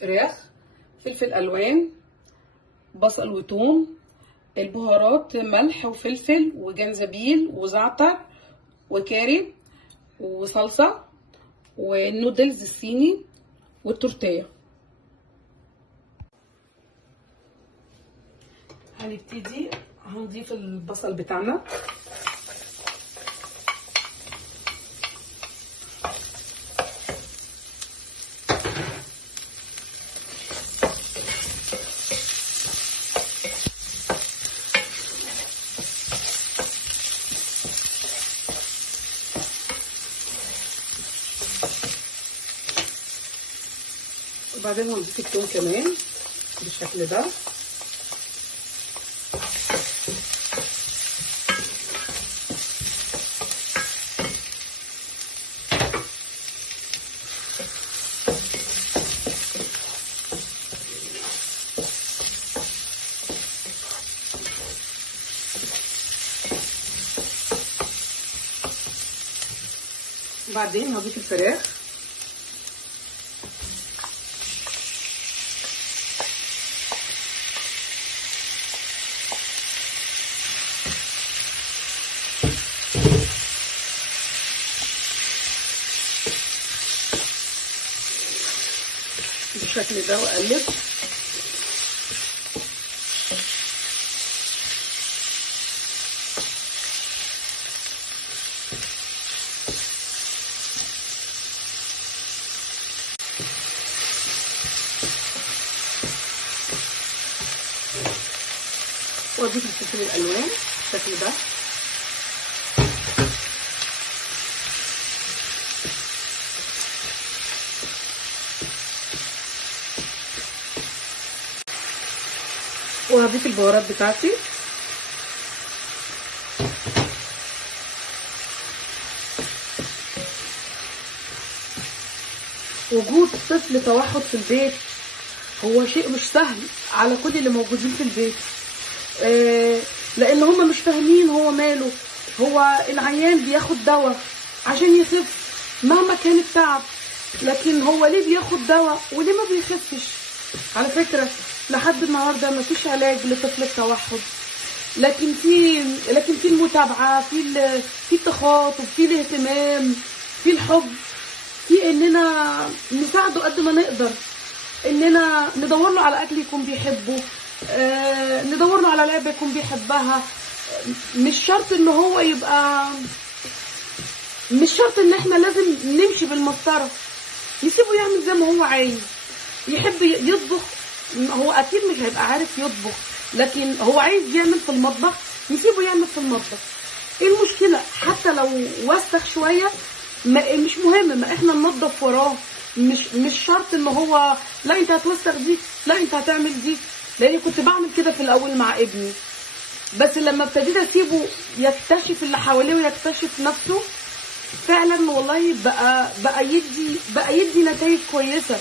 فراخ، فلفل الوان، بصل وثوم، البهارات ملح وفلفل وجنزبيل وزعتر وكاري وصلصه، والنودلز الصيني والتورتيه. هنبتدي هنضيف البصل بتاعنا، وبعدين هنضيف الثوم كمان بالشكل ده. بعدين هضيف الفراخ، بالشكل ده واقلب. واضيف الفلفل الالوان بالشكل ده. وهضيف البهارات بتاعتي، وجود طفل توحد في البيت هو شيء مش سهل على كل اللي موجودين في البيت، لان هم مش فاهمين هو ماله. هو العيان بياخد دواء عشان يخف مهما كان التعب، لكن هو ليه بياخد دواء وليه ما بيخفش؟ على فكرة لحد النهارده مفيش علاج لطفل التوحد، لكن في المتابعة، في التخاطب، في الاهتمام، في الحب، في اننا نساعده قد ما نقدر، اننا ندور له على اكل يكون بيحبه، ندور له على لعبه يكون بيحبها. مش شرط ان هو يبقى، مش شرط ان احنا لازم نمشي بالمسطره، نسيبه يعمل زي ما هو عايز. يحب يطبخ، هو اكيد مش هيبقى عارف يطبخ، لكن هو عايز يعمل في المطبخ، نسيبه يعمل في المطبخ. ايه المشكله؟ حتى لو وسخ شويه مش مهم، ما احنا ننضف وراه. مش شرط ان هو لا انت هتوسخ دي، لا انت هتعمل دي، لاني كنت بعمل كده في الاول مع ابني. بس لما ابتديت اسيبه يكتشف اللي حواليه ويكتشف نفسه، فعلا والله بقى يدي نتائج كويسه.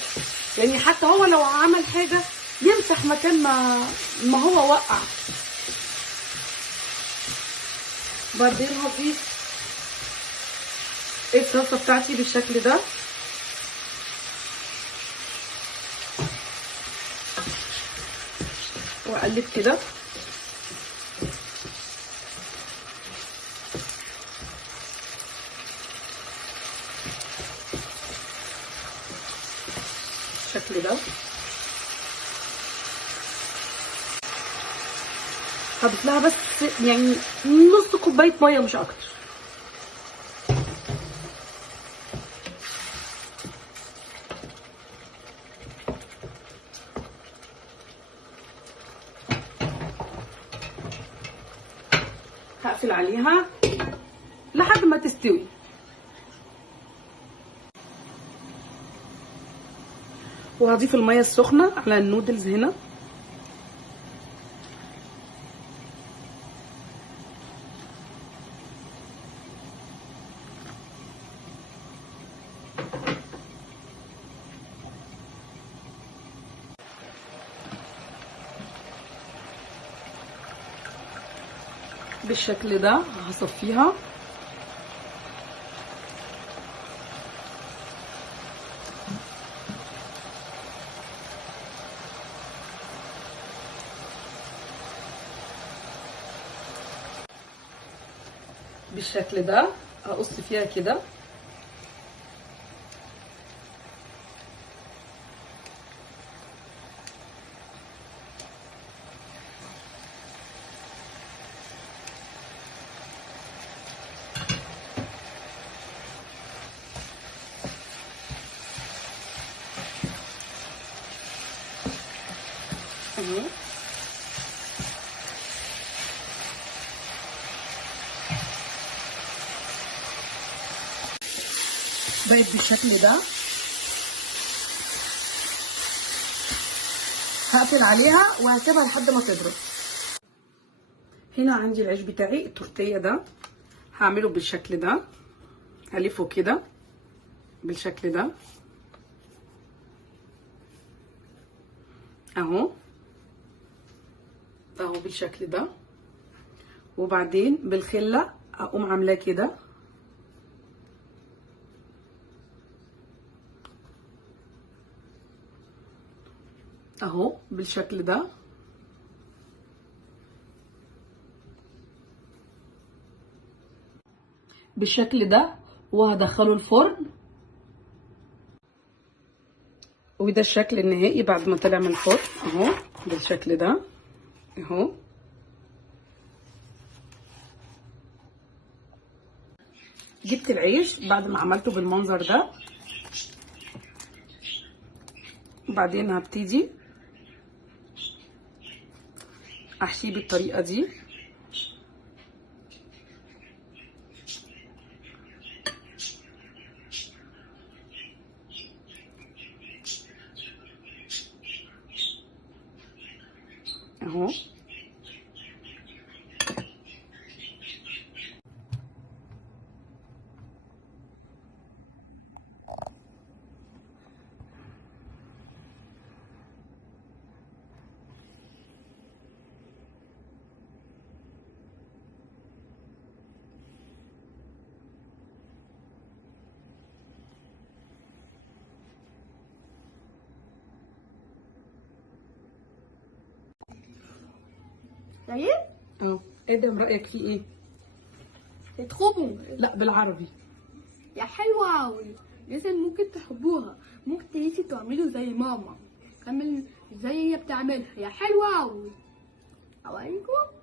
يعني حتى هو لو عمل حاجه يمسح مكان ما هو وقع. بعدين هضيف الصلصه بتاعتي بالشكل ده، واقلب كده. بالشكل ده هضيف لها بس يعني نص كوبايه ميه مش اكتر. هقفل عليها لحد ما تستوي. وهضيف الميه السخنه على النودلز هنا. بالشكل ده هصفيها. بالشكل ده. هقص فيها كده. اهو. بقت بالشكل ده. هقفل عليها وهسيبها لحد ما تبرد. هنا عندي العيش بتاعي التورتيه ده، هعمله بالشكل ده. هلفه كده بالشكل ده اهو اهو بالشكل ده. وبعدين بالخله اقوم عاملاه كده اهو بالشكل ده. بالشكل ده وهدخله الفرن. وده الشكل النهائي بعد ما طلع من الفرن اهو بالشكل ده اهو. جبت العيش بعد ما عملته بالمنظر ده، وبعدين هبتدي احشيه بالطريقه دي اهو. طيب اهو. ايه ده رايك فيه ايه؟ تدخلوا لا بالعربي. يا حلوة أوي، لازم ممكن تحبوها، ممكن تعيشي تعملوا زي ماما، كمل زي هي بتعملها، يا حلوة أوي. أوريكم.